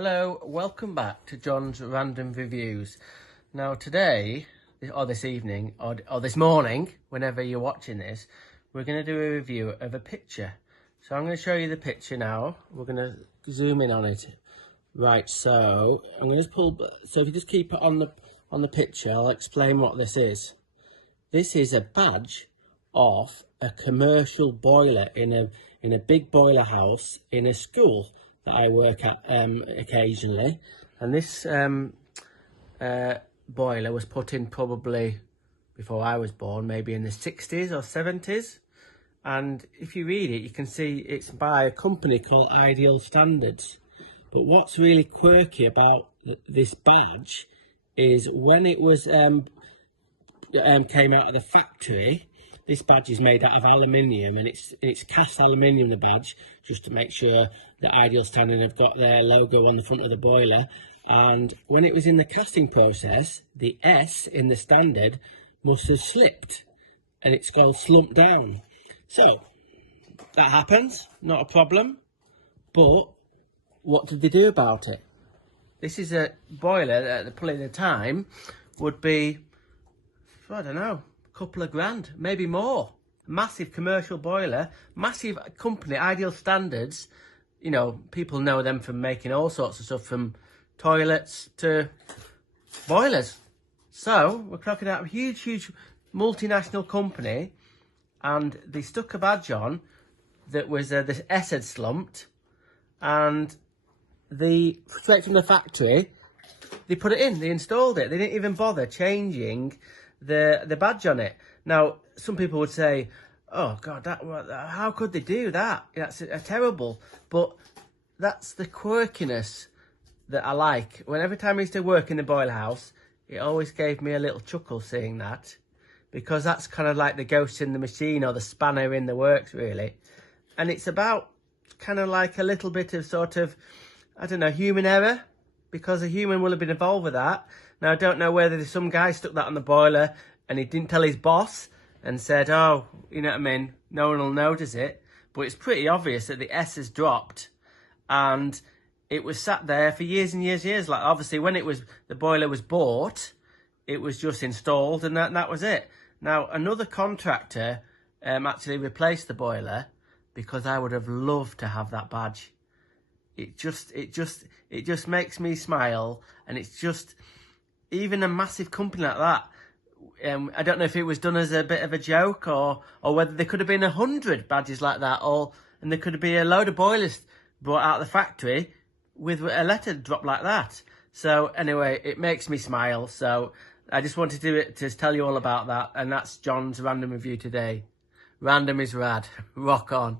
Hello, welcome back to John's Random Reviews. Now today, or this evening, or this morning, whenever you're watching this, we're going to do a review of a picture. So I'm going to show you the picture now. We're going to zoom in on it. Right, so I'm going to pull, so if you just keep it on the picture, I'll explain what this is. This is a badge of a commercial boiler in a big boiler house in a school that I work at occasionally, and this boiler was put in probably before I was born, maybe in the 60s or 70s. And if you read it, you can see it's by a company called Ideal Standards. But what's really quirky about this badge is when it was came out of the factory, this badge is made out of aluminium, and it's cast aluminium, the badge, just to make sure that Ideal Standard have got their logo on the front of the boiler. And when it was in the casting process, the S in the standard must have slipped and it's called slumped down. So that happens, not a problem. But what did they do about it? This is a boiler that probably at the time would be, I don't know, couple of grand, maybe more. Massive commercial boiler, massive company, Ideal Standards. You know, people know them from making all sorts of stuff, from toilets to boilers. So we're talking about a huge multinational company, and they stuck a badge on that was the S had slumped, and straight from the factory they put it in, they installed it. They didn't even bother changing the badge on it. Now, some people would say, oh God, how could they do that? That's a terrible. But that's the quirkiness that I like. Every time I used to work in the boiler house, it always gave me a little chuckle seeing that, because that's kind of like the ghost in the machine, or the spanner in the works, really. And it's about kind of like a little bit of sort of, I don't know, human error, because a human will have been involved with that. Now, I don't know whether some guy stuck that on the boiler and he didn't tell his boss and said, oh, you know what I mean, no one will notice it. But it's pretty obvious that the S has dropped, and it was sat there for years and years. Like, obviously, when the boiler was bought, it was just installed, and that was it. Now, another contractor actually replaced the boiler, because I would have loved to have that badge. It just makes me smile, and it's just, even a massive company like that, I don't know if it was done as a bit of a joke, or whether there could have been 100 badges like that, and there could be a load of boilers brought out of the factory with a letter dropped like that. So anyway, it makes me smile. So I just wanted to tell you all about that, and that's John's Random Review today. Random is rad. Rock on.